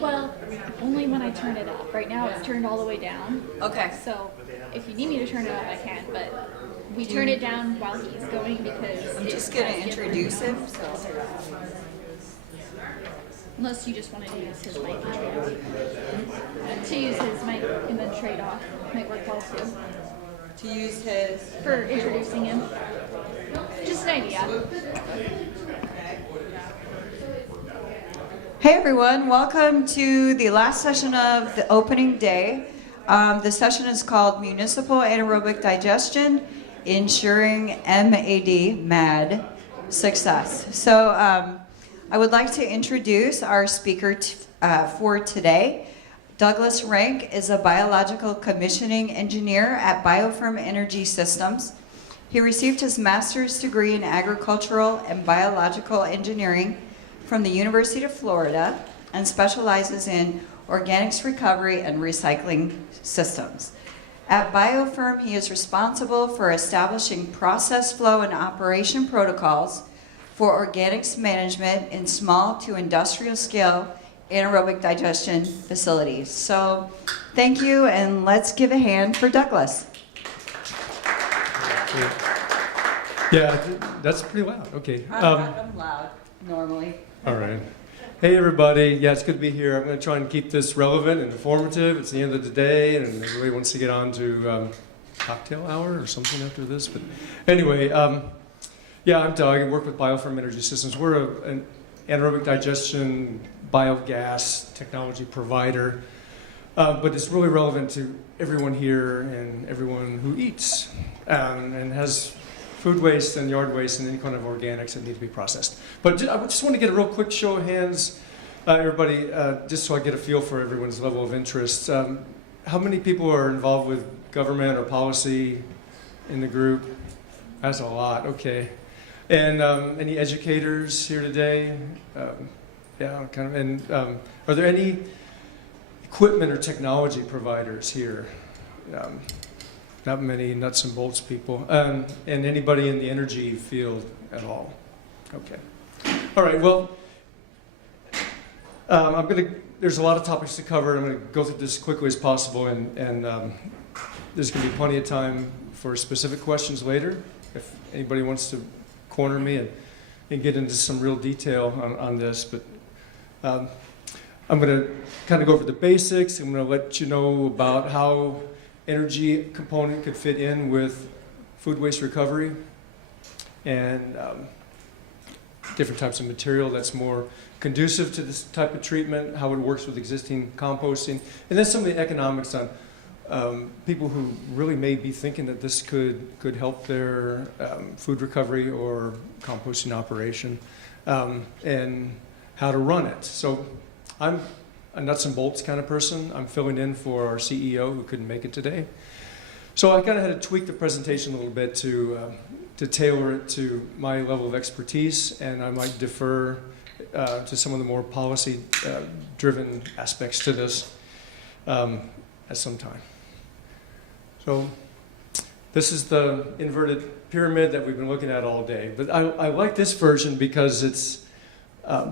Well, only when I turn it up. Right now it's turned all the way down. Okay. So if you need me to turn it up, I can, but we turn it down while he's going because I'm just going to introduce him. Unless you just wanted to use his mic and trade off. To use his mic and then trade off might work well too. To use his... For introducing him. Just an idea. Hey everyone, welcome to the last session of the opening day. The session is called Municipal Anaerobic Digestion, Ensuring MAD Success. So I would like to introduce our speaker for today. Douglas Renk is a biological commissioning engineer at BIOFerm Energy Systems. He received his master's degree in agricultural and biological engineering from the University of Florida and specializes in organics recovery and recycling systems. At BIOFerm, he is responsible for establishing process flow and operation protocols for organics management in small to industrial scale anaerobic digestion facilities. So thank you, and let's give a hand for Douglas. Yeah, that's pretty loud. Okay. I'm loud normally. All right. Hey, everybody. Yeah, it's good to be here. I'm going to try and keep this relevant and informative. It's the end of the day, and everybody wants to get on to cocktail hour or something after this. But anyway, yeah, I'm Doug. I work with BIOFerm Energy Systems. We're an anaerobic digestion biogas technology provider, but it's really relevant to everyone here and everyone who eats and has food waste and yard waste and any kind of organics that need to be processed. But I just want to get a real quick show of hands, everybody, just so I get a feel for everyone's level of interest. How many people are involved with government or policy in the group? That's a lot, okay. And any educators here today? Yeah, kind of. And are there any equipment or technology providers here? Not many nuts and bolts people. And anybody in the energy field at all? Okay. All right, well, there's a lot of topics to cover. I'm going to go through this as quickly as possible, and there's going to be plenty of time for specific questions later if anybody wants to corner me and get into some real detail on this. But I'm going to kind of go over the basics. I'm going to let you know about how energy component could fit in with food waste recovery and different types of material that's more conducive to this type of treatment, how it works with existing composting, and then some of the economics on people who really may be thinking that this could help their food recovery or composting operation, and how to run it. So I'm a nuts and bolts kind of person. I'm filling in for our CEO who couldn't make it today. So I kind of had to tweak the presentation a little bit to tailor it to my level of expertise, and I might defer to some of the more policy-driven aspects to this at some time. So this is the inverted pyramid that we've been looking at all day. But I like this version because it's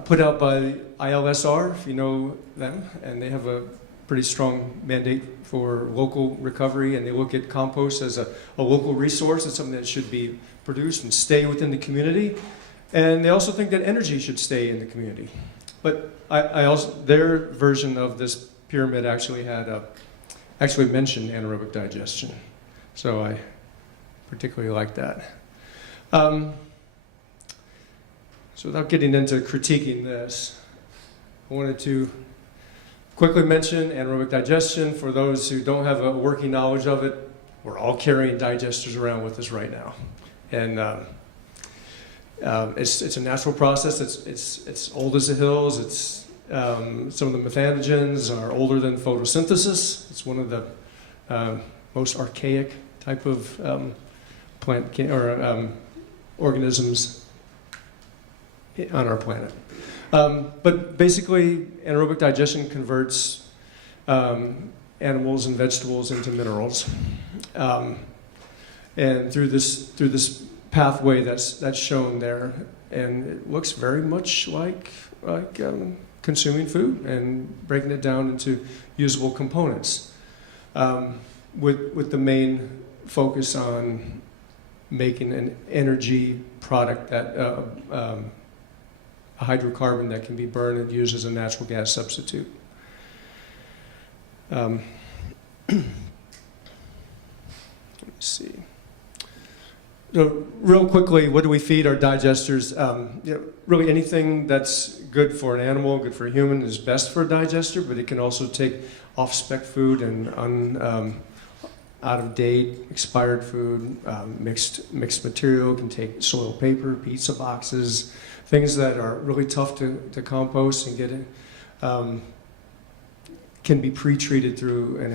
put out by ILSR, if you know them, and they have a pretty strong mandate for local recovery, and they look at compost as a local resource and something that should be produced and stay within the community. And they also think that energy should stay in the community. But their version of this pyramid actually mentioned anaerobic digestion. So I particularly like that. So without getting into critiquing this, I wanted to quickly mention anaerobic digestion. For those who don't have a working knowledge of it, we're all carrying digesters around with us right now. And it's a natural process. It's old as the hills. It's some of the methanogens are older than photosynthesis. It's one of the most archaic type of plant or organisms on our planet. But basically, anaerobic digestion converts animals and vegetables into minerals. And through this pathway that's shown there, and it looks very much like consuming food and breaking it down into usable components, with the main focus on making an energy product that a hydrocarbon that can be burned and used as a natural gas substitute. Let me see. So real quickly, what do we feed our digesters? Really anything that's good for an animal, good for a human, is best for a digester, but it can also take off-spec food and out-of-date, expired food, mixed material. It can take soil paper, pizza boxes, things that are really tough to compost and get in. Can be pre-treated through an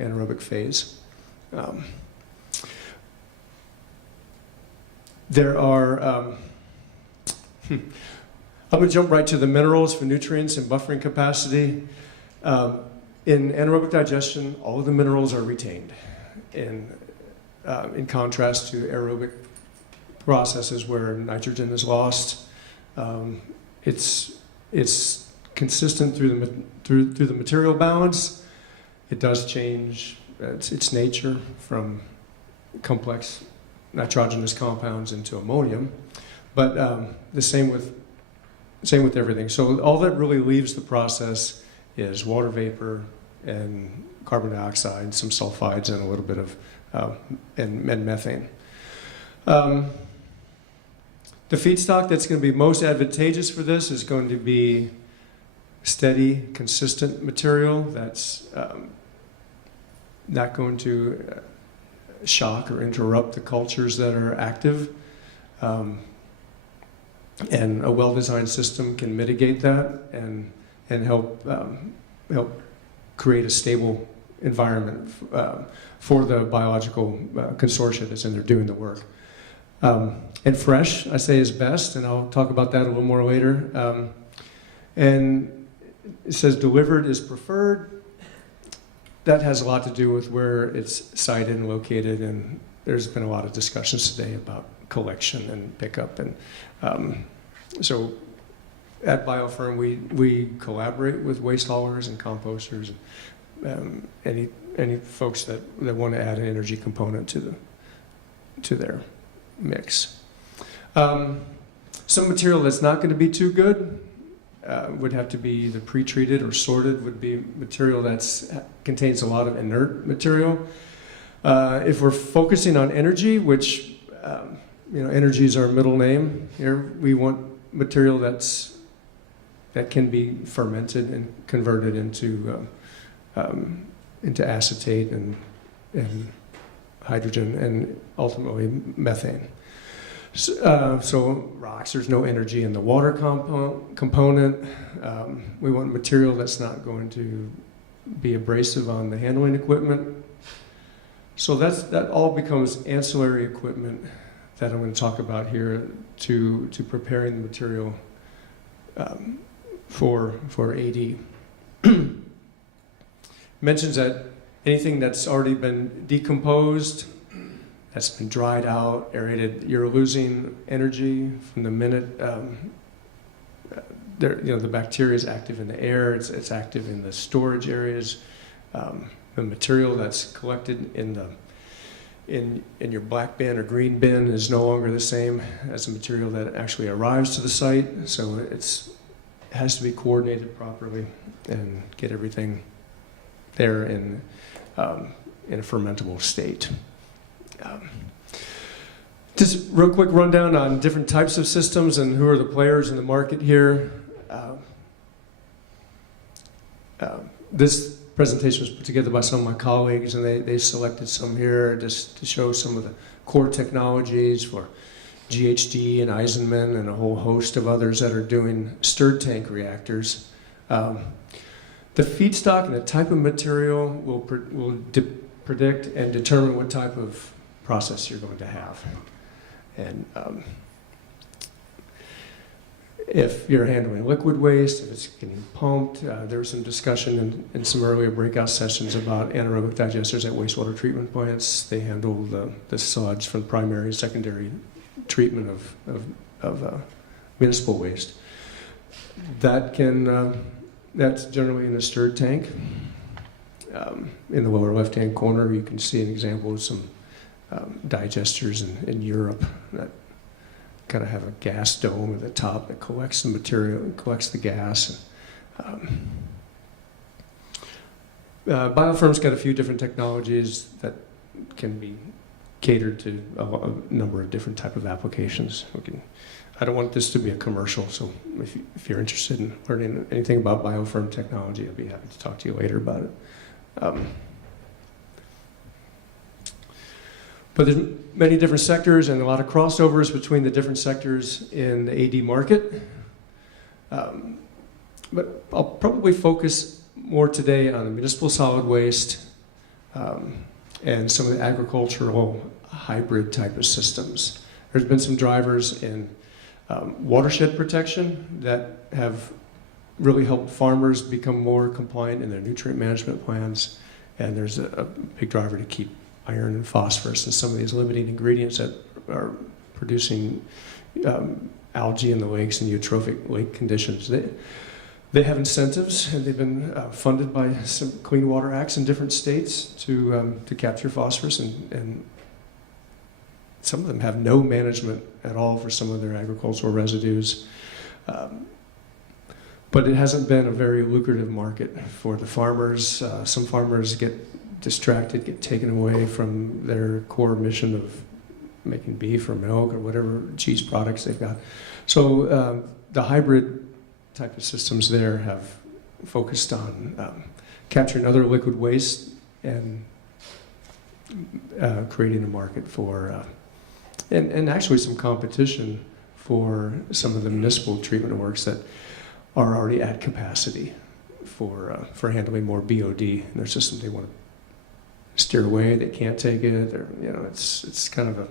anaerobic phase. There are, I'm going to jump right to the minerals for nutrients and buffering capacity. In anaerobic digestion, all of the minerals are retained, in contrast to aerobic processes where nitrogen is lost. It's consistent through the material balance. It does change its nature from complex nitrogenous compounds into ammonium, but the same with everything. So all that really leaves the process is water vapor and carbon dioxide, some sulfides, and a little bit of and methane. The feedstock that's going to be most advantageous for this is going to be steady, consistent material that's not going to shock or interrupt the cultures that are active. And a well-designed system can mitigate that and help create a stable environment for the biological consortia that's in there doing the work. And fresh, I say, is best, and I'll talk about that a little more later. And it says delivered is preferred. That has a lot to do with where it's sited and located, and there's been a lot of discussions today about collection and pickup. And so at BIOFerm, we collaborate with waste haulers and composters, any folks that want to add an energy component to their mix. Some material that's not going to be too good would have to be either pre-treated or sorted, would be material that contains a lot of inert material. If we're focusing on energy, which energy is our middle name here, we want material that can be fermented and converted into acetate and hydrogen and ultimately methane. So rocks, there's no energy in the water component. We want material that's not going to be abrasive on the handling equipment. So that all becomes ancillary equipment that I'm going to talk about here to preparing the material for AD. Mentions that anything that's already been decomposed, that's been dried out, aerated, you're losing energy from the minute the bacteria is active in the air, it's active in the storage areas. The material that's collected in your black bin or green bin is no longer the same as the material that actually arrives to the site. So it has to be coordinated properly and get everything there in a fermentable state. Just real quick rundown on different types of systems and who are the players in the market here. This presentation was put together by some of my colleagues, and they selected some here just to show some of the core technologies for GHD and Eisenman and a whole host of others that are doing stirred tank reactors. The feedstock and the type of material will predict and determine what type of process you're going to have. And if you're handling liquid waste, if it's getting pumped, there was some discussion in some earlier breakout sessions about anaerobic digesters at wastewater treatment plants. They handle the sludge from primary and secondary treatment of municipal waste. That can, that's generally in a stirred tank. In the lower left-hand corner, you can see an example of some digesters in Europe that kind of have a gas dome at the top that collects the material and collects the gas. BIOFerm's got a few different technologies that can be catered to a number of different type of applications. I don't want this to be a commercial, so if you're interested in learning anything about BIOFerm technology, I'd be happy to talk to you later about it. But there's many different sectors and a lot of crossovers between the different sectors in the AD market. But I'll probably focus more today on the municipal solid waste and some of the agricultural hybrid type of systems. There's been some drivers in watershed protection that have really helped farmers become more compliant in their nutrient management plans. And there's a big driver to keep iron and phosphorus and some of these limiting ingredients that are producing algae in the lakes and eutrophic lake conditions. They have incentives, and they've been funded by some Clean Water Acts in different states to capture phosphorus, and some of them have no management at all for some of their agricultural residues. But it hasn't been a very lucrative market for the farmers. Some farmers get distracted, get taken away from their core mission of making beef or milk or whatever cheese products they've got. So the hybrid type of systems there have focused on capturing other liquid waste and creating a market for, and actually some competition for some of the municipal treatment works that are already at capacity for handling more BOD in their system. They want to steer away, they can't take it, or, you know, it's kind of a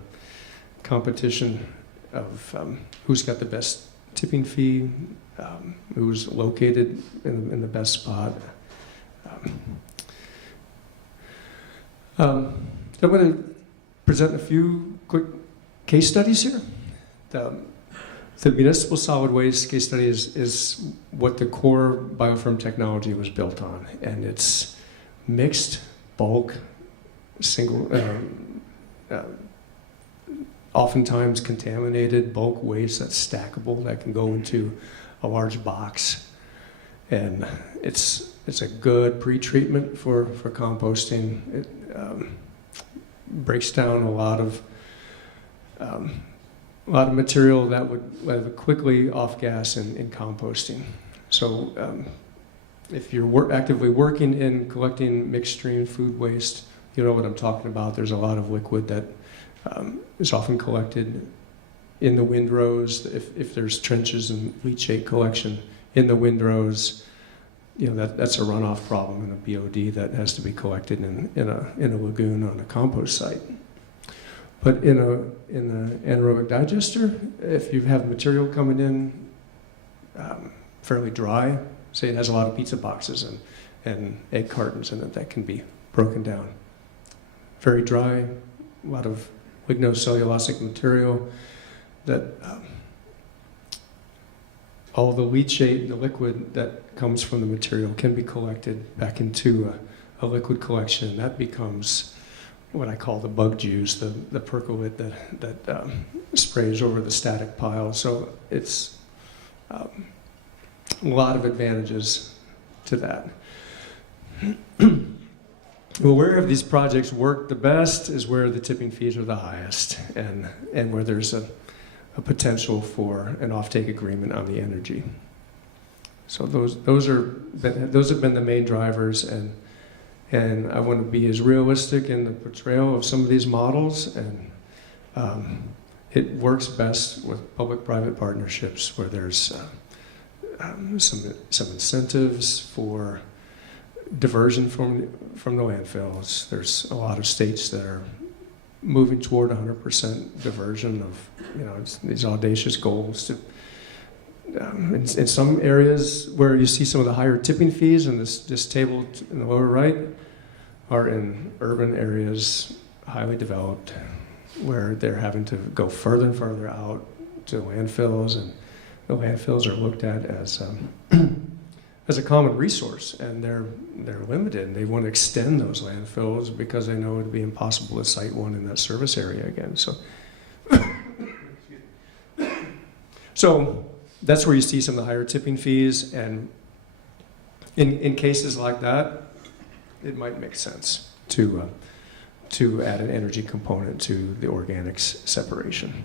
competition of who's got the best tipping fee, who's located in the best spot. So I'm going to present a few quick case studies here. The municipal solid waste case study is what the core BIOFerm technology was built on, and it's mixed, bulk, single, oftentimes contaminated bulk waste that's stackable, that can go into a large box, and it's a good pre-treatment for composting. It breaks down a lot of material that would quickly off-gas in composting. So if you're actively working in collecting mixed stream food waste, you know what I'm talking about. There's a lot of liquid that is often collected in the windrows. If there's trenches and leachate collection in the windrows, you know, that's a runoff problem in a BOD that has to be collected in a lagoon on a compost site. But in an anaerobic digester, if you have material coming in fairly dry, say it has a lot of pizza boxes and egg cartons in it, that can be broken down. Very dry, a lot of lignocellulosic material that all the leachate, the liquid that comes from the material can be collected back into a liquid collection. That becomes what I call the bug juice, the percolate that sprays over the static pile. So it's a lot of advantages to that. Well, where these projects work the best is where the tipping fees are the highest, and where there's a potential for an offtake agreement on the energy. So those have been the main drivers, and I want to be as realistic in the portrayal of some of these models, and it works best with public-private partnerships where there's some incentives for diversion from the landfills. There's a lot of states that are moving toward 100% diversion of, you know, these audacious goals to. In some areas where you see some of the higher tipping fees, and this table in the lower right are in urban areas, highly developed, where they're having to go further and further out to landfills, and the landfills are looked at as as a common resource, and they're limited, and they want to extend those landfills because they know it'd be impossible to site one in that service area again. So that's where you see some of the higher tipping fees, and in cases like that, it might make sense to add an energy component to the organics separation.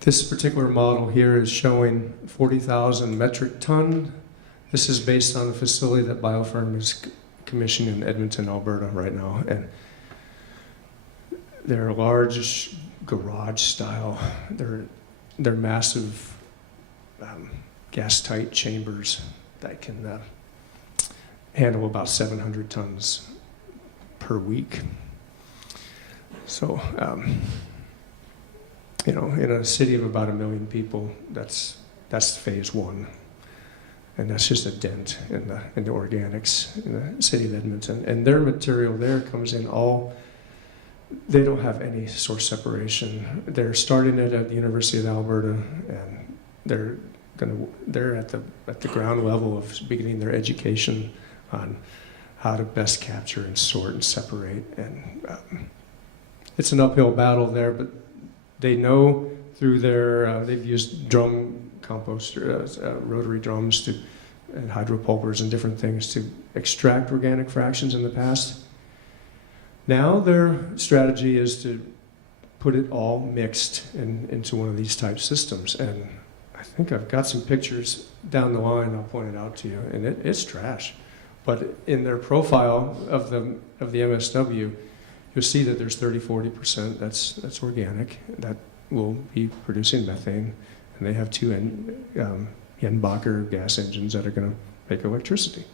This particular model here is showing 40,000 metric ton. This is based on a facility that BIOFerm is commissioning in Edmonton, Alberta right now. And they're large garage style. They're massive gas-tight chambers that can handle about 700 tons per week. So, you know, in a city of about 1 million people, that's phase one, and that's just a dent in the organics in the city of Edmonton. And their material there comes in all. They don't have any source separation. They're starting it at the University of Alberta, and they're at the ground level of beginning their education on how to best capture and sort and separate. And it's an uphill battle there, but they know through their, they've used drum composter, rotary drums and hydropulvers and different things to extract organic fractions in the past. Now their strategy is to put it all mixed into one of these type systems. And I think I've got some pictures down the line I'll point it out to you, and it's trash. But in their profile of the MSW, you'll see that there's 30-40% that's organic, that will be producing methane, and they have 2 Jenbacher gas engines that are going to make electricity.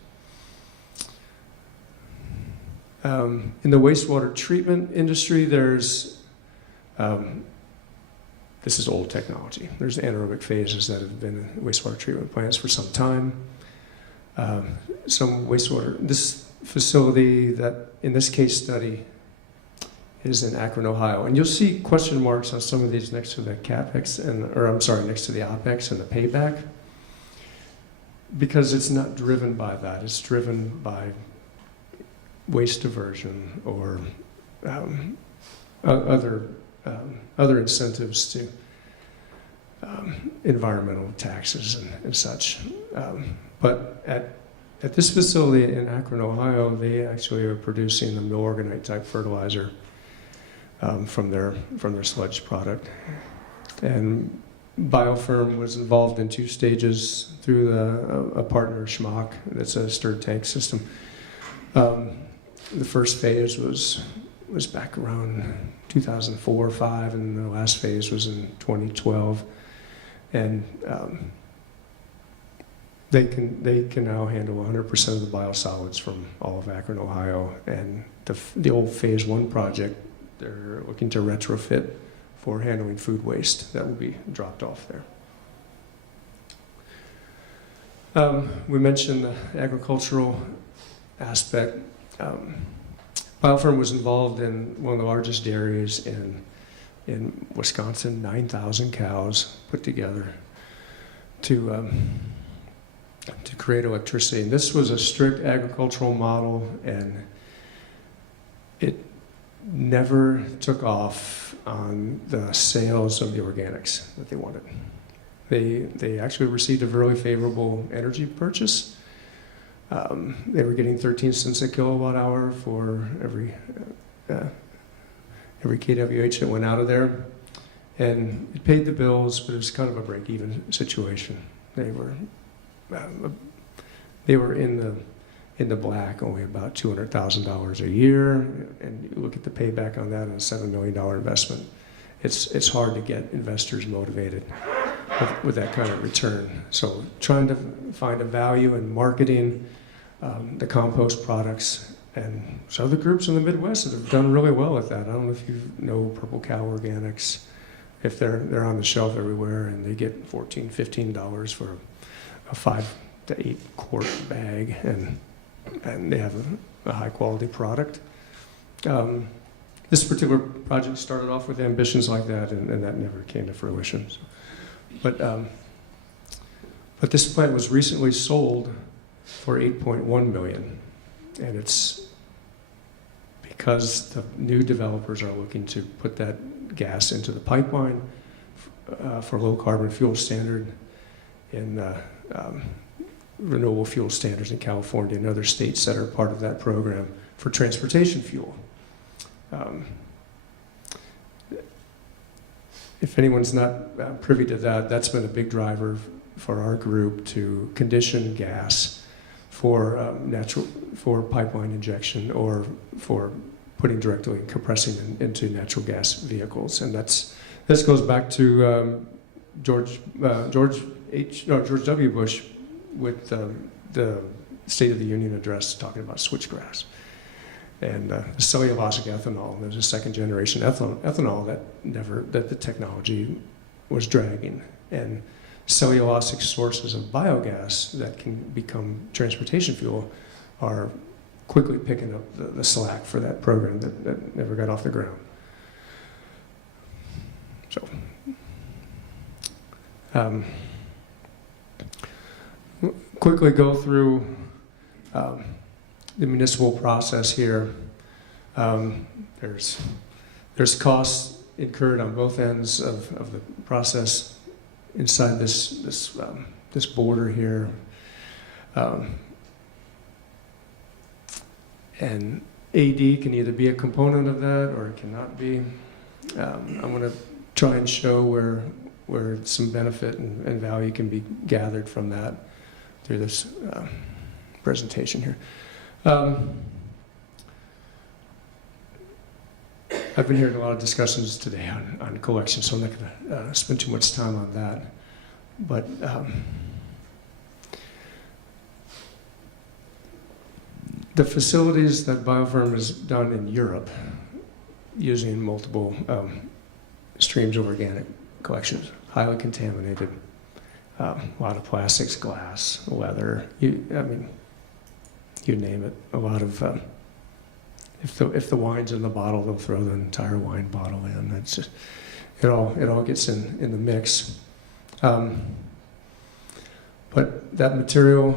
In the wastewater treatment industry, there's this is old technology. There's anaerobic phases that have been in wastewater treatment plants for some time. Some wastewater, this facility that in this case study is in Akron, Ohio. And you'll see question marks on some of these next to the CapEx, next to the OpEx and the payback, because it's not driven by that. It's driven by waste diversion or other incentives to environmental taxes and such. But at this facility in Akron, Ohio, they actually are producing a mill-organite type fertilizer from their sludge product. And BIOFerm was involved in 2 stages through a partner, Schmock, that's a stirred tank system. The first phase was back around 2004 or 5, and the last phase was in 2012. And they can now handle 100% of the biosolids from all of Akron, Ohio. And the old phase 1 project, they're looking to retrofit for handling food waste that will be dropped off there. We mentioned the agricultural aspect. BIOFerm was involved in one of the largest dairies in Wisconsin, 9,000 cows put together to create electricity. And this was a strict agricultural model, and it never took off on the sales of the organics that they wanted. They actually received a very favorable energy purchase. They were getting 13 cents a kilowatt hour for every kWh that went out of there, and it paid the bills, but it was kind of a break-even situation. They were in the black, only about $200,000 a year, and you look at the payback on that on a $7 million investment. It's hard to get investors motivated with that kind of return. So trying to find a value in marketing the compost products, and there's other groups in the Midwest that have done really well with that. I don't know if you know Purple Cow Organics, if they're on the shelf everywhere, and they get $14, $15 for a 5 to 8 quart bag, and and they have a high-quality product. This particular project started off with ambitions like that, and that never came to fruition. So. But this plant was recently sold for $8.1 million, and it's because the new developers are looking to put that gas into the pipeline for low carbon fuel standard in renewable fuel standards in California and other states that are part of that program for transportation fuel. If anyone's not privy to that, that's been a big driver for our group to condition gas for for pipeline injection or for putting directly compressing into natural gas vehicles, and this goes back to George W. Bush with the State of the Union address talking about switchgrass and cellulosic ethanol. There's a second generation ethanol that the technology was dragging, and cellulosic sources of biogas that can become transportation fuel are quickly picking up the slack for that program that never got off the ground. So, quickly go through the municipal process here. There's costs incurred on both ends of the process inside this border here. And AD can either be a component of that or it cannot be. I'm going to try and show where some benefit and value can be gathered from that through this presentation here. I've been hearing a lot of discussions today on collection, so I'm not going to spend too much time on that. But the facilities that BIOFerm has done in Europe using multiple streams of organic collections, highly contaminated, a lot of plastics, glass, leather, you name it. A lot of, if the wine's in the bottle, they'll throw the entire wine bottle in. That's just, it all gets in the mix. But that material,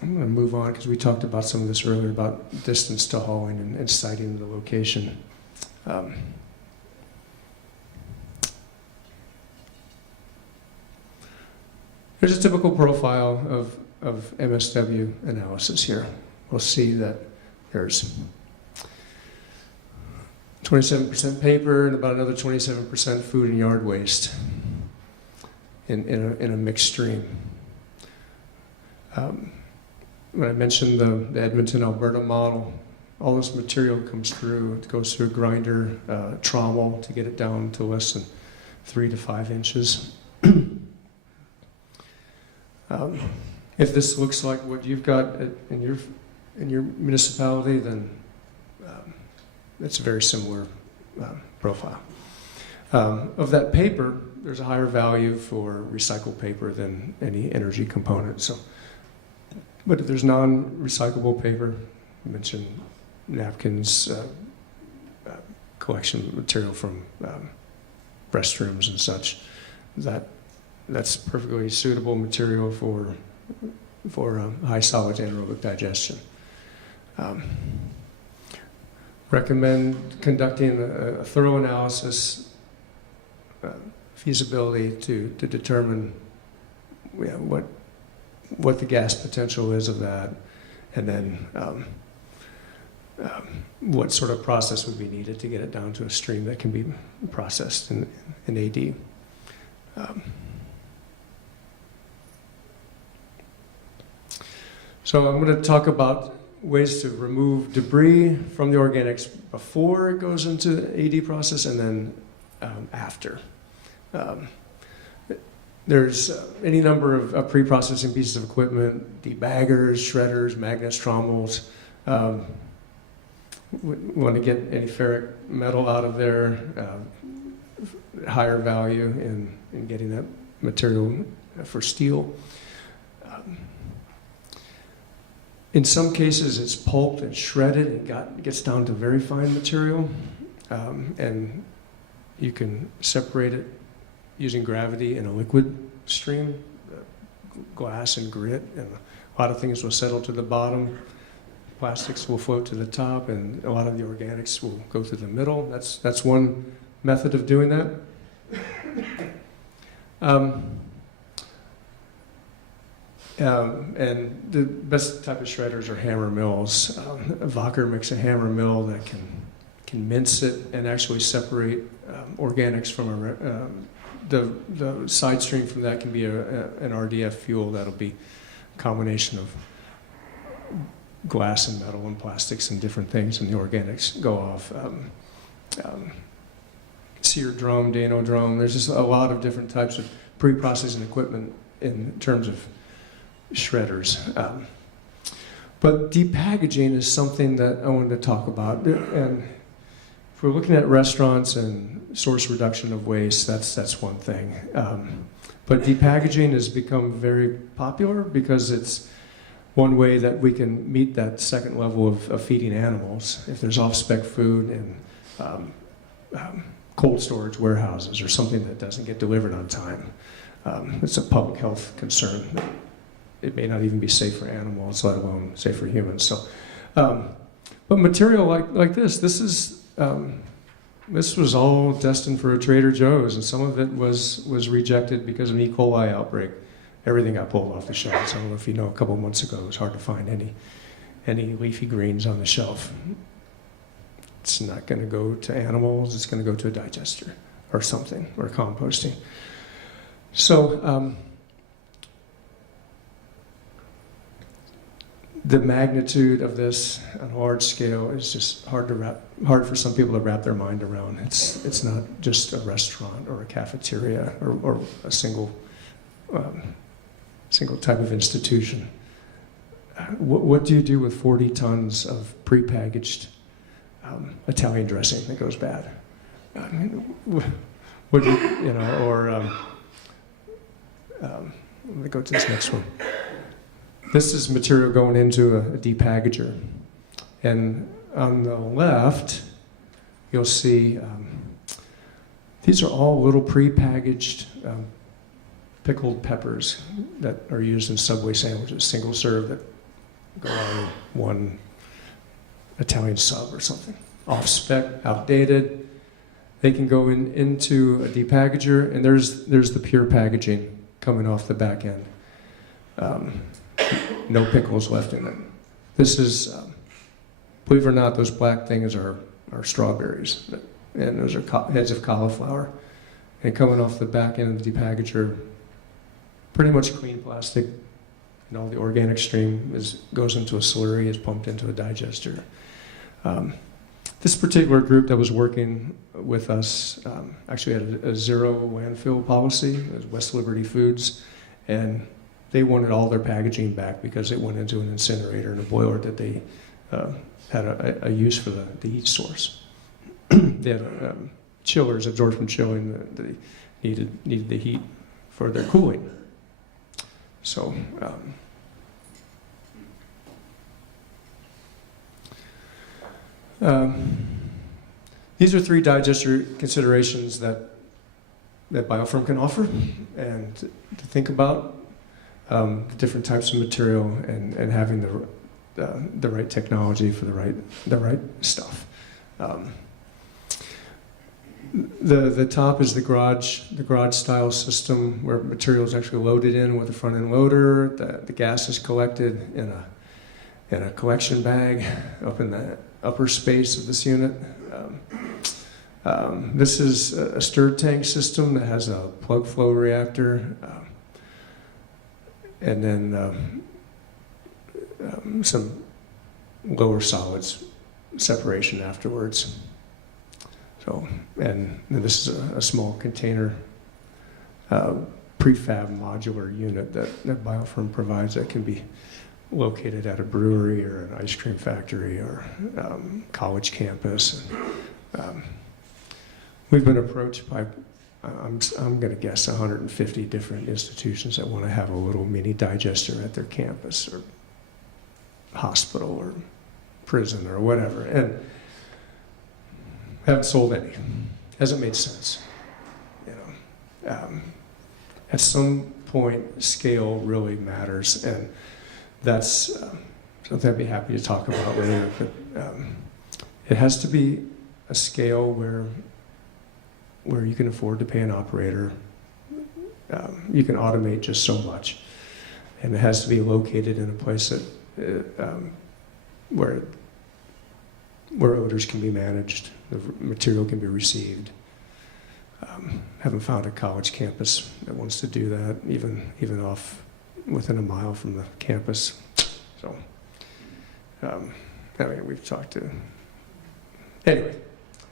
I'm going to move on because we talked about some of this earlier about distance to hauling and siting the location. Here's a typical profile of Msw analysis here. We'll see that there's 27% paper and about another 27% food and yard waste in a mixed stream. When I mentioned the Edmonton, Alberta model, all this material comes through. It goes through a grinder, trommel to get it down to less than 3 to 5 inches. If this looks like what you've got in your municipality, then it's a very similar profile. Of that paper, there's a higher value for recycled paper than any energy component. So, but if there's non-recyclable paper, I mentioned napkins, collection material from restrooms and such, that's perfectly suitable material for high solids anaerobic digestion. Recommend conducting a thorough analysis, feasibility to determine what the gas potential is of that, and then what sort of process would be needed to get it down to a stream that can be processed in AD. So I'm going to talk about ways to remove debris from the organics before it goes into the AD process and then after. There's any number of pre-processing pieces of equipment, debaggers, shredders, magnets, trommels. We want to get any ferric metal out of there, higher value in getting that material for steel. In some cases, it's pulped and shredded and gets down to very fine material, and you can separate it using gravity in a liquid stream, glass and grit, and a lot of things will settle to the bottom. Plastics will float to the top, and a lot of the organics will go through the middle. That's one method of doing that. And the best type of shredders are hammer mills. Wacker makes a hammer mill that can mince it and actually separate organics from the side stream from that can be an RDF fuel that'll be a combination of glass and metal and plastics and different things, and the organics go off. Sear drum, Dano drum, there's just a lot of different types of pre-processing equipment in terms of shredders. But depackaging is something that I wanted to talk about. And if we're looking at restaurants and source reduction of waste, that's one thing. But depackaging has become very popular because it's one way that we can meet that second level of feeding animals. If there's off-spec food in cold storage warehouses or something that doesn't get delivered on time, it's a public health concern. It may not even be safe for animals, let alone safe for humans. So, but material like this was all destined for a Trader Joe's, and some of it was rejected because of an E. coli outbreak. Everything got pulled off the shelves. I don't know if you know, a couple of months ago, it was hard to find any leafy greens on the shelf. It's not going to go to animals. It's going to go to a digester or something, or composting. So the magnitude of this on a large scale is just hard for some people to wrap their mind around. It's not just a restaurant or a cafeteria or a single type of institution. What do you do with 40 tons of prepackaged Italian dressing that goes bad? I mean, what do you know? Or let me go to this next one. This is material going into a depackager, and on the left, you'll see these are all little prepackaged pickled peppers that are used in Subway sandwiches, single serve, that go on one Italian sub or something. Off spec, outdated. They can go into a depackager, and there's the pure packaging coming off the back end. No pickles left in it. This is, believe it or not, those black things are strawberries, and those are heads of cauliflower. And coming off the back end of the depackager, pretty much clean plastic, and all the organic stream goes into a slurry, is pumped into a digester. This particular group that was working with us actually had a zero landfill policy. It was West Liberty Foods, and they wanted all their packaging back because it went into an incinerator and a boiler that they had a use for the heat source. They had chillers, absorption chilling, that they needed the heat for their cooling. So these are 3 digester considerations that BIOFerm can offer and to think about. Different types of material and having the right technology for the right stuff. The top is the garage style system where material is actually loaded in with a front end loader. The gas is collected in a collection bag up in the upper space of this unit. This is a stirred tank system that has a plug flow reactor. And then some lower solids separation afterwards. So, and this is a small container prefab modular unit that BIOFerm provides that can be located at a brewery or an ice cream factory or college campus. We've been approached by, I'm going to guess, 150 different institutions that want to have a little mini digester at their campus or hospital or prison or whatever, and haven't sold any. Hasn't made sense. You know, at some point, scale really matters, and that's something I'd be happy to talk about later. But it has to be a scale where you can afford to pay an operator. You can automate just so much, and it has to be located in a place that where odors can be managed, the material can be received. Haven't found a college campus that wants to do that, even off within a mile from the campus. So, I mean, we've talked to. Anyway,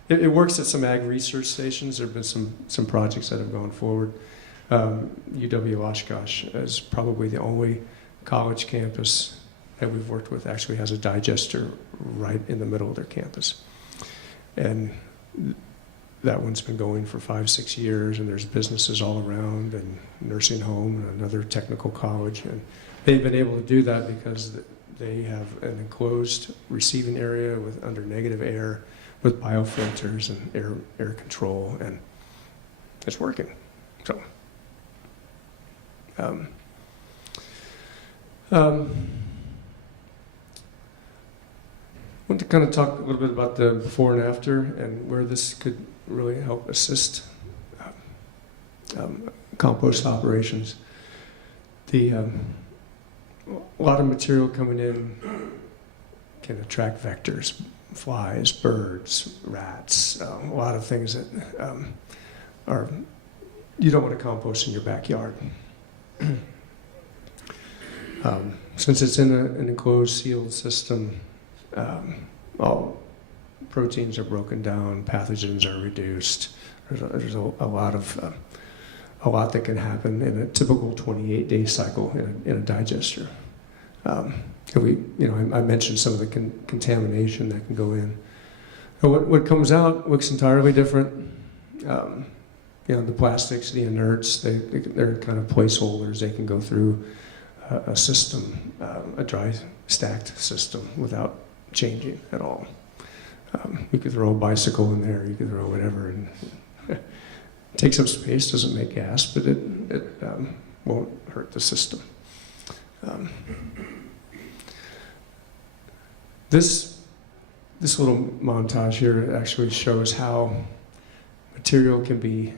it works at some ag research stations. There have been some projects that have gone forward. UW Oshkosh is probably the only college campus that we've worked with actually has a digester right in the middle of their campus. And that one's been going for 5-6 years, and there's businesses all around, and nursing home, and another technical college. And they've been able to do that because they have an enclosed receiving area under negative air with biofilters and air control, and it's working. So. I want to kind of talk a little bit about the before and after and where this could really help assist compost operations. A lot of material coming in can attract vectors, flies, birds, rats, a lot of things that you don't want to compost in your backyard. Since it's in an enclosed, sealed system, all proteins are broken down, pathogens are reduced. There's a lot that can happen in a typical 28-day cycle in a digester. And I mentioned some of the contamination that can go in. And what comes out looks entirely different. The plastics, the inerts, they're kind of placeholders. They can go through a system, a dry stacked system without changing at all. You could throw a bicycle in there, you could throw whatever, and it takes up space, doesn't make gas, but it won't hurt the system. This little montage here actually shows how material can be,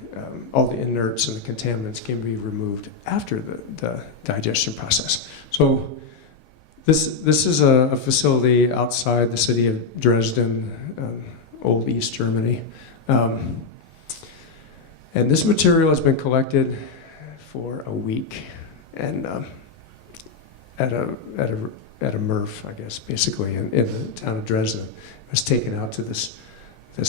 all the inerts and the contaminants can be removed after the digestion process. So this is a facility outside the city of Dresden, old East Germany. And this material has been collected for a week, and at a MRF, I guess, basically, in the town of Dresden. It was taken out to this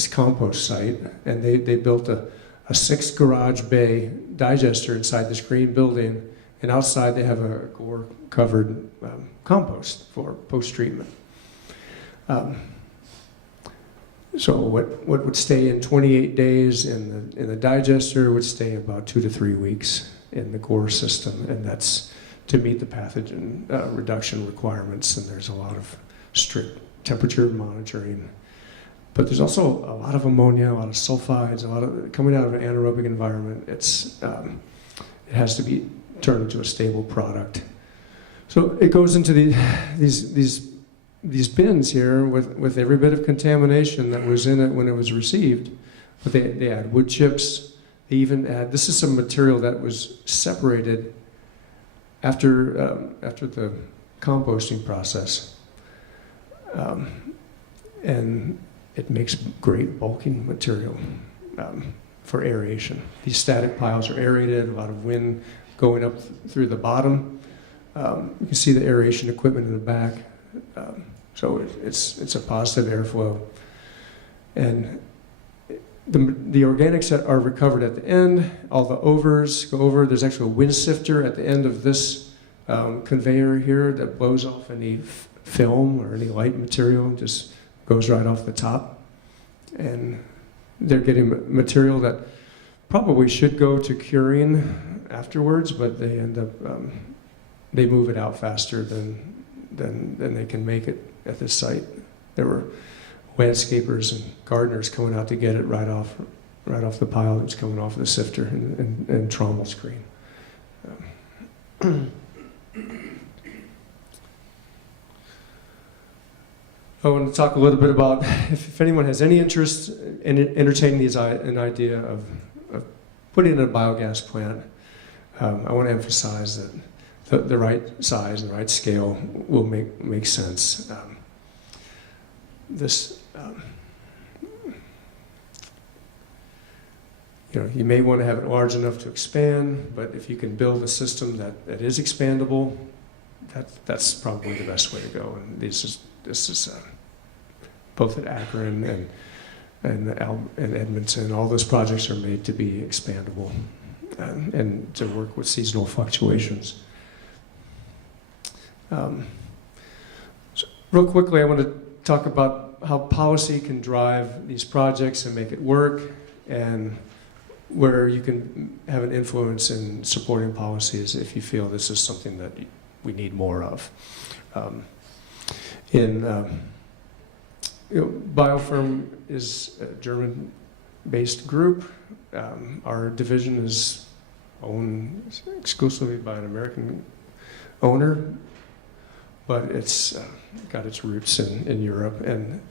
compost site, and they built a 6 garage bay digester inside this green building, and outside they have a gore covered compost for post-treatment. So what would stay in 28 days in the digester would stay about 2 to 3 weeks in the gore system, and that's to meet the pathogen reduction requirements, and there's a lot of strict temperature monitoring. But there's also a lot of ammonia, a lot of sulfides, a lot of coming out of an anaerobic environment. It has to be turned into a stable product. So it goes into these bins here with every bit of contamination that was in it when it was received. But they add wood chips. They even add, this is some material that was separated after the composting process. And it makes great bulking material for aeration. These static piles are aerated, a lot of wind going up through the bottom. You can see the aeration equipment in the back. So it's a positive airflow. And the organics that are recovered at the end, all the overs go over. There's actually a wind sifter at the end of this conveyor here that blows off any film or any light material, just goes right off the top. And they're getting material that probably should go to curing afterwards, but they end up, they move it out faster than than they can make it at this site. There were landscapers and gardeners coming out to get it right off the pile that was coming off the sifter and trommel screen. I want to talk a little bit about if anyone has any interest in entertaining an idea of putting in a biogas plant. I want to emphasize that the right size and the right scale will make sense. You may want to have it large enough to expand, but if you can build a system that is expandable, that's probably the best way to go. And this is both at Akron and Edmonton. All those projects are made to be expandable and to work with seasonal fluctuations. So real quickly, I want to talk about how policy can drive these projects and make it work, and where you can have an influence in supporting policies if you feel this is something that we need more of. BIOFerm is a German-based group. Our division is owned exclusively by an American owner, but it's got its roots in Europe. And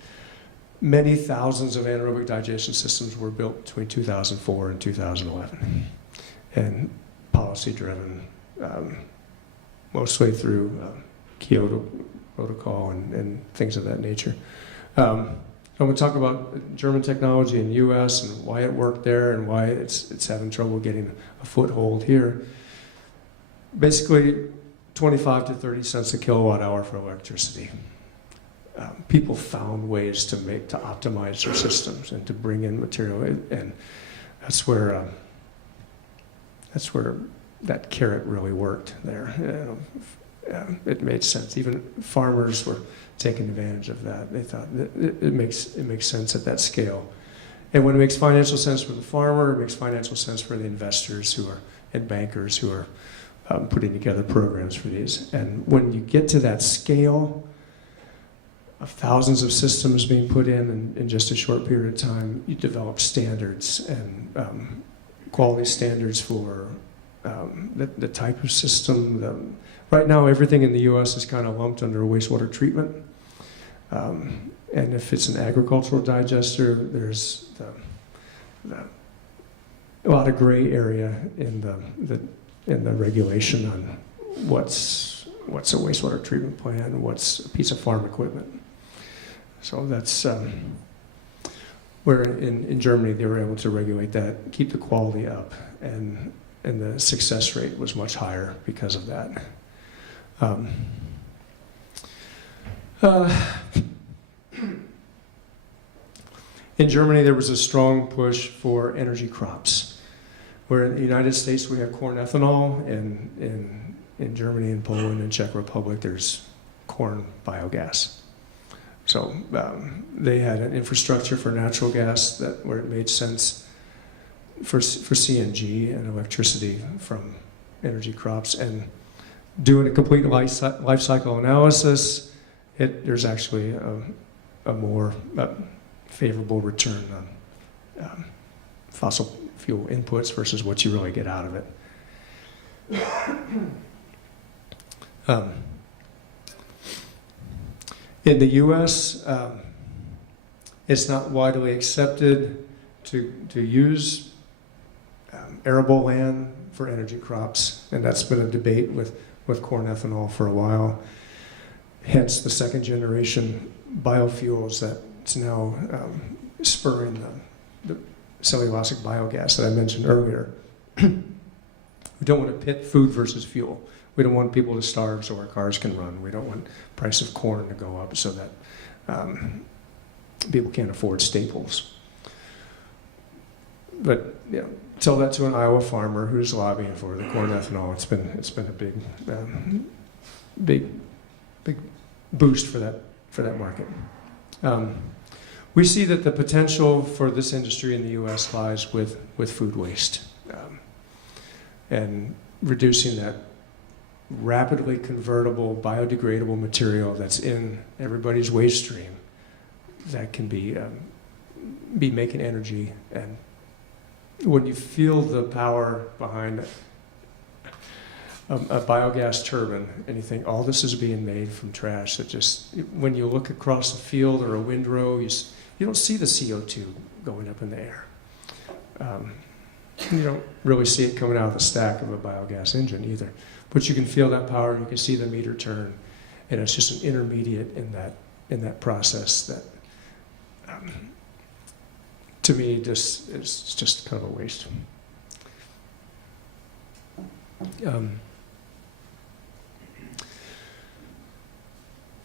many thousands of anaerobic digestion systems were built between 2004 and 2011, and policy-driven, mostly through Kyoto Protocol and things of that nature. I'm going to talk about German technology in the U.S. and why it worked there and why it's having trouble getting a foothold here. Basically, 25 to 30 cents a kilowatt hour for electricity. People found ways to optimize their systems and to bring in material, and that's where that carrot really worked there. It made sense. Even farmers were taking advantage of that. They thought that it makes sense at that scale. And when it makes financial sense for the farmer, it makes financial sense for the investors and bankers who are putting together programs for these. And when you get to that scale of thousands of systems being put in just a short period of time, you develop standards and quality standards for the type of system. Right now, everything in the U.S. is kind of lumped under wastewater treatment. And if it's an agricultural digester, there's a lot of gray area in the regulation on what's a wastewater treatment plant, what's a piece of farm equipment. So that's where in Germany they were able to regulate that, keep the quality up, and the success rate was much higher because of that. In Germany, there was a strong push for energy crops. Where in the United States, we have corn ethanol, and in Germany and Poland and Czech Republic, there's corn biogas. So they had an infrastructure for natural gas where it made sense for CNG and electricity from energy crops. And doing a complete life cycle analysis, there's actually a more favorable return on fossil fuel inputs versus what you really get out of it. In the U.S., it's not widely accepted to use arable land for energy crops, and that's been a debate with corn ethanol for a while. Hence the second generation biofuels that's now spurring the cellulosic biogas that I mentioned earlier. We don't want to pit food versus fuel. We don't want people to starve so our cars can run. We don't want the price of corn to go up so that people can't afford staples. But tell that to an Iowa farmer who's lobbying for the corn ethanol. It's been a big boost for that market. We see that the potential for this industry in the U.S. lies with food waste and reducing rapidly convertible, biodegradable material that's in everybody's waste stream that can be making energy. And when you feel the power behind a biogas turbine, and you think all this is being made from trash, that just, when you look across a field or a windrow, you don't see the CO2 going up in the air. You don't really see it coming out of the stack of a biogas engine either. But you can feel that power, you can see the meter turn, and it's just an intermediate in that process that, to me, it's just kind of a waste.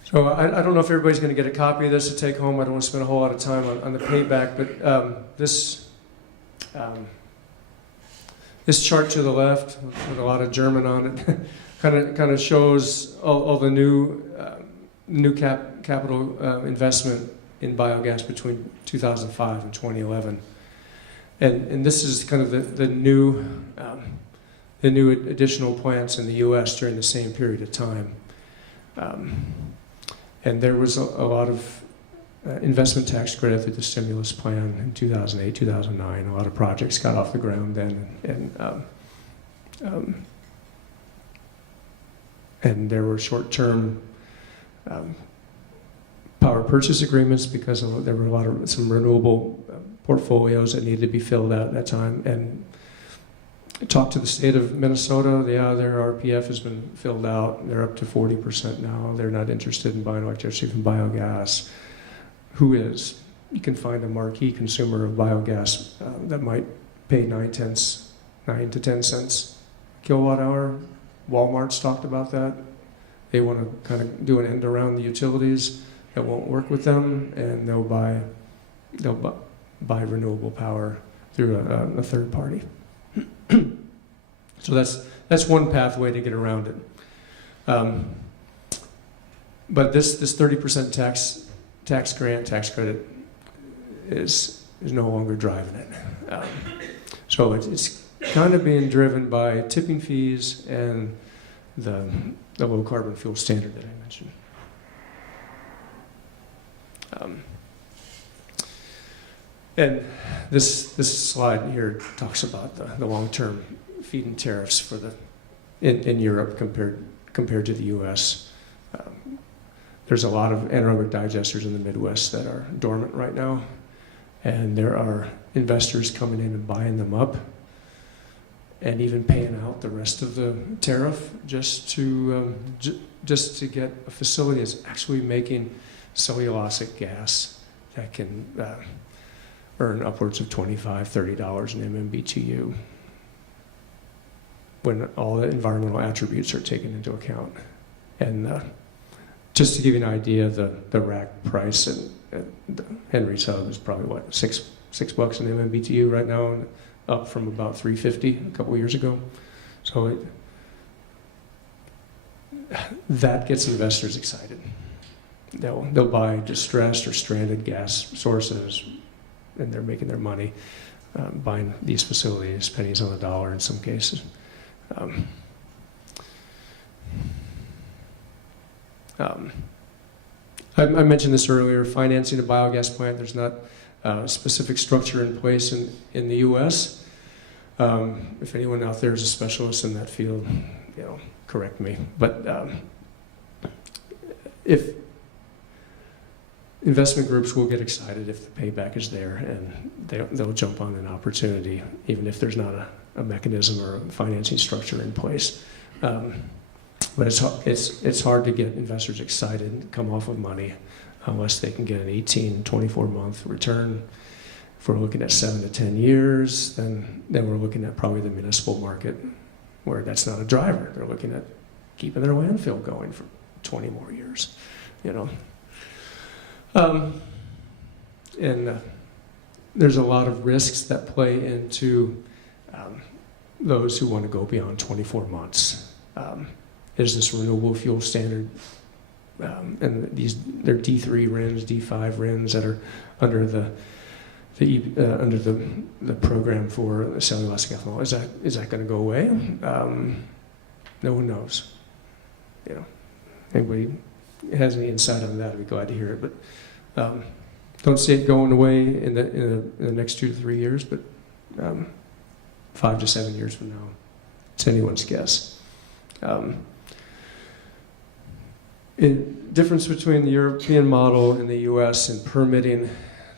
So I don't know if everybody's going to get a copy of this to take home. I don't want to spend a whole lot of time on the payback, but this chart to the left with a lot of German on it kind of shows all the new capital investment in biogas between 2005 and 2011, and this is kind of the new additional plants in the U.S. during the same period of time. And there was a lot of investment tax credit through the stimulus plan in 2008, 2009. A lot of projects got off the ground then, and there were short-term power purchase agreements because there were some renewable portfolios that needed to be filled out at that time. And I talked to the state of Minnesota. Yeah, their RPF has been filled out. They're up to 40% now. They're not interested in buying electricity from biogas. Who is? You can find a marquee consumer of biogas that might pay 9 to 10 cents kilowatt hour. Walmart's talked about that. They want to kind of do an end around the utilities that won't work with them, and they'll buy renewable power through a third party. So that's one pathway to get around it. But this 30% tax credit is no longer driving it. So it's kind of being driven by tipping fees and the low carbon fuel standard that I mentioned. And this slide here talks about the long-term feed-in tariffs in Europe compared to the U.S. There's a lot of anaerobic digesters in the Midwest that are dormant right now, and there are investors coming in and buying them up, and even paying out the rest of the tariff just to get a facility that's actually making cellulosic gas that can earn upwards of $25, $30 an MMBTU when all the environmental attributes are taken into account. And just to give you an idea, the rack price at the Henry's Hub is probably what, $6 an MMBTU right now, and up from about $3.50 a couple years ago. So that gets investors excited. They'll buy distressed or stranded gas sources, and they're making their money buying these facilities, pennies on the dollar in some cases. I mentioned this earlier, financing a biogas plant, there's not a specific structure in place in the U.S. If anyone out there is a specialist in that field, correct me. But if investment groups will get excited if the payback is there, and they'll jump on an opportunity, even if there's not a mechanism or a financing structure in place. But it's hard to get investors excited and come off of money unless they can get an 18, 24-month return. If we're looking at 7 to 10 years, then we're looking at probably the municipal market, where that's not a driver. They're looking at keeping their landfill going for 20 more years, And there's a lot of risks that play into those who want to go beyond 24 months. Is this renewable fuel standard, and they're D3 RINs, D5 RINs that are under the program for cellulosic ethanol. Is that going to go away? No one knows. you know, anybody has any insight on that, I'd be glad to hear it. But don't see it going away in the next 2 to 3 years, but 5 to 7 years from now, it's anyone's guess. Difference between the European model and the U.S. in permitting. I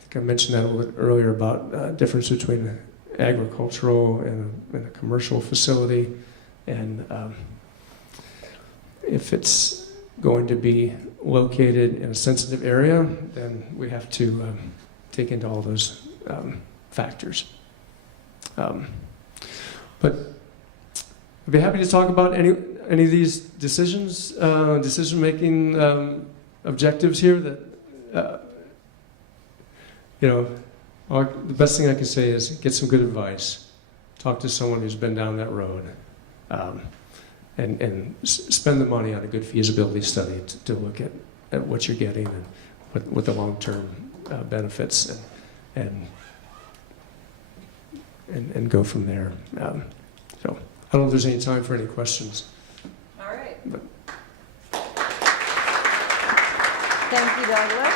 think I mentioned that a little bit earlier about difference between agricultural and a commercial facility, and if it's going to be located in a sensitive area, then we have to take into all those factors. But I'd be happy to talk about any of these decision-making objectives here. That you know, the best thing I can say is get some good advice. Talk to someone who's been down that road, and spend the money on a good feasibility study to look at what you're getting and what the long-term benefits, and go from there. So I don't know if there's any time for any questions. All right. But Thank you, Douglas.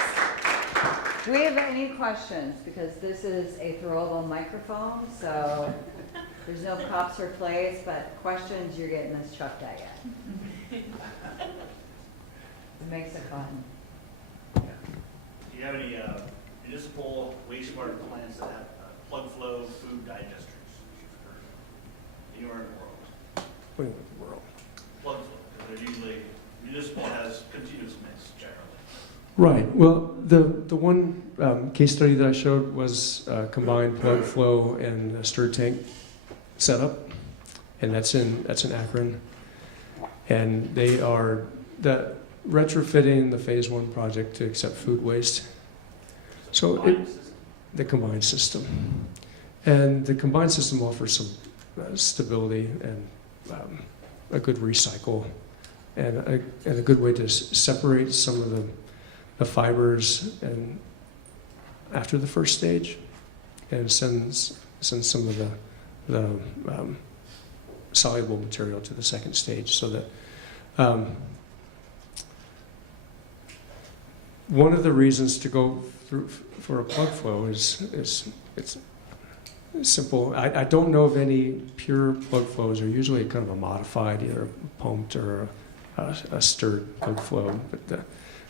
Do we have any questions? Because this is a throwable microphone, so there's no props or plays, but questions, you're getting this chucked at you. It makes it fun. Do you have any municipal wastewater plants that have plug flow food digesters anywhere in the world? what in the world? Plug flow, because they're usually, municipal has continuous mix generally. Right. Well, the one case study that I showed was combined plug flow and a stir tank setup, and that's in Akron, and they are retrofitting the phase 1 project to accept food waste. So the combined system, and the combined system offers some stability and a good recycle, and a good way to separate some of the fibers and after the first stage, and send some of the soluble material to the second stage, so that one of the reasons to go through for a plug flow is it's simple. I don't know of any pure plug flows. They're usually kind of a modified, either pumped or a stirred plug flow. But the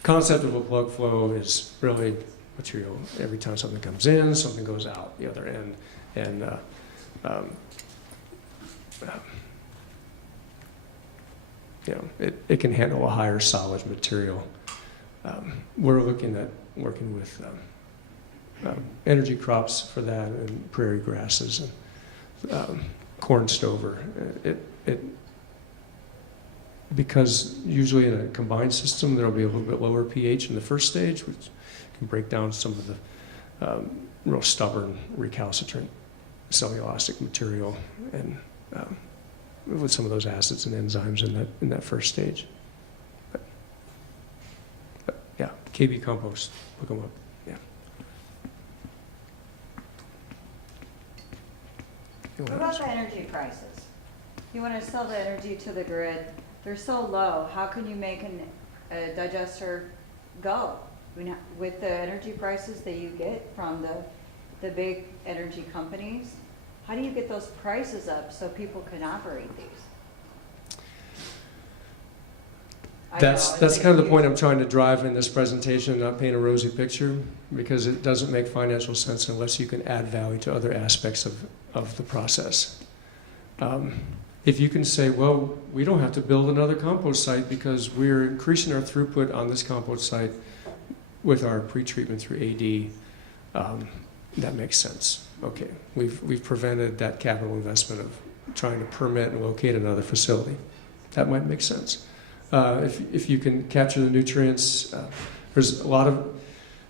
concept of a plug flow is really material. Every time something comes in, something goes out the other end, and you know, it can handle a higher solid material. We're looking at working with energy crops for that, and prairie grasses, and corn stover. Because usually in a combined system, there'll be a little bit lower pH in the first stage, which can break down some of the real stubborn, recalcitrant cellulosic material, and with some of those acids and enzymes in that first stage. But yeah, KB compost, look them up. Yeah. What about the energy prices? You want to sell the energy to the grid. They're so low. How can you make a digester go? I mean, with the energy prices that you get from the big energy companies, how do you get those prices up so people can operate these? That's kind of the point I'm trying to drive in this presentation, not paint a rosy picture, because it doesn't make financial sense unless you can add value to other aspects of the process. If you can say, well, we don't have to build another compost site because we're increasing our throughput on this compost site with our pretreatment through AD, that makes sense. Okay, we've prevented that capital investment of trying to permit and locate another facility. That might make sense. If you can capture the nutrients, there's a lot of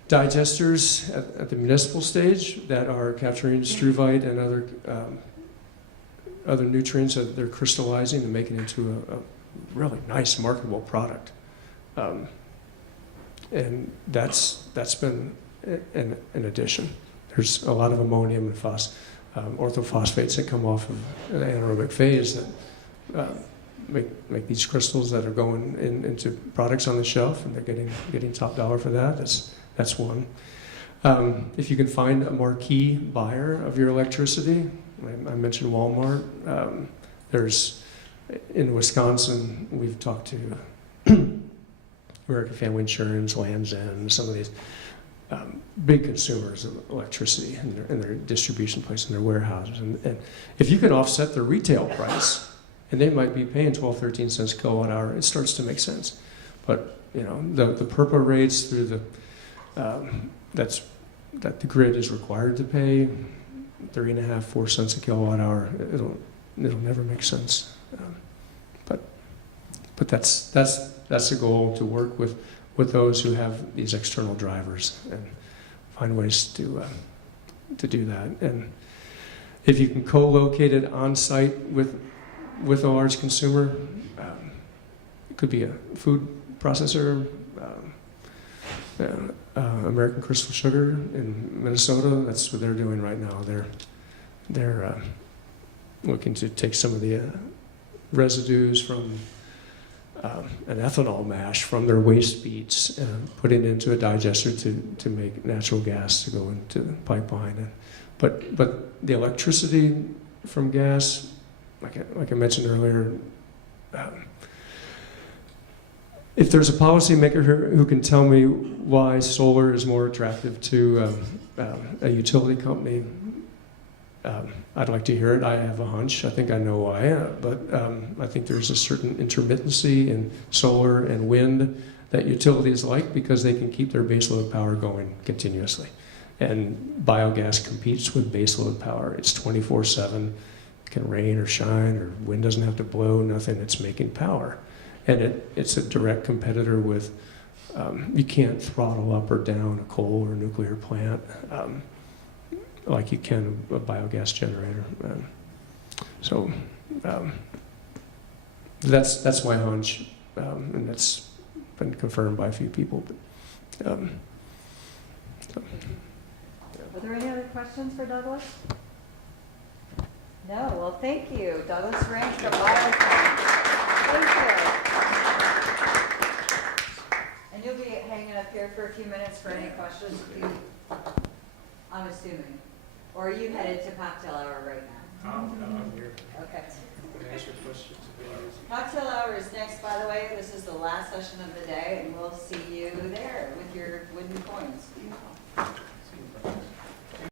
digesters at the municipal stage that are capturing struvite and other nutrients that they're crystallizing and making into a really nice, marketable product. And that's been an addition. There's a lot of ammonium and orthophosphates that come off of an anaerobic phase that make these crystals that are going into products on the shelf, and they're getting top dollar for that. That's one. If you can find a marquee buyer of your electricity, I mentioned Walmart. There's in Wisconsin, we've talked to American Family Insurance, Land's End, some of these big consumers of electricity in their distribution place, in their warehouses. And if you can offset the retail price, and they might be paying 12, 13 cents kilowatt hour, it starts to make sense. But the PURPA rates through the that the grid is required to pay 3.5, 4 cents a kilowatt hour, it'll never make sense. But that's the goal, to work with those who have these external drivers and find ways to do that. And if you can co-locate it on site with a large consumer, it could be a food processor, American Crystal Sugar in Minnesota. That's what they're doing right now. They're looking to take some of the residues from an ethanol mash from their waste beets and put it into a digester to make natural gas to go into the pipeline. But the electricity from gas, like I mentioned earlier, if there's a policymaker who can tell me why solar is more attractive to a utility company, I'd like to hear it. I have a hunch. I think I know why, but I think there's a certain intermittency in solar and wind that utilities like, because they can keep their baseload power going continuously. And biogas competes with baseload power. It's 24/7. It can rain or shine, or wind doesn't have to blow, nothing. It's making power. And it's a direct competitor with, you can't throttle up or down a coal or nuclear plant like you can a biogas generator. So that's my hunch, and that's been confirmed by a few people. But, Are there any other questions for Douglas? No. Well, thank you, Douglas Renk from BIOFerm. Thank you. And you'll be hanging up here for a few minutes for any questions, I'm assuming. Or are you headed to cocktail hour right now? I'm here. Okay. Can I answer questions? Cocktail hour is next, by the way. This is the last session of the day, and we'll see you there with your wooden coins.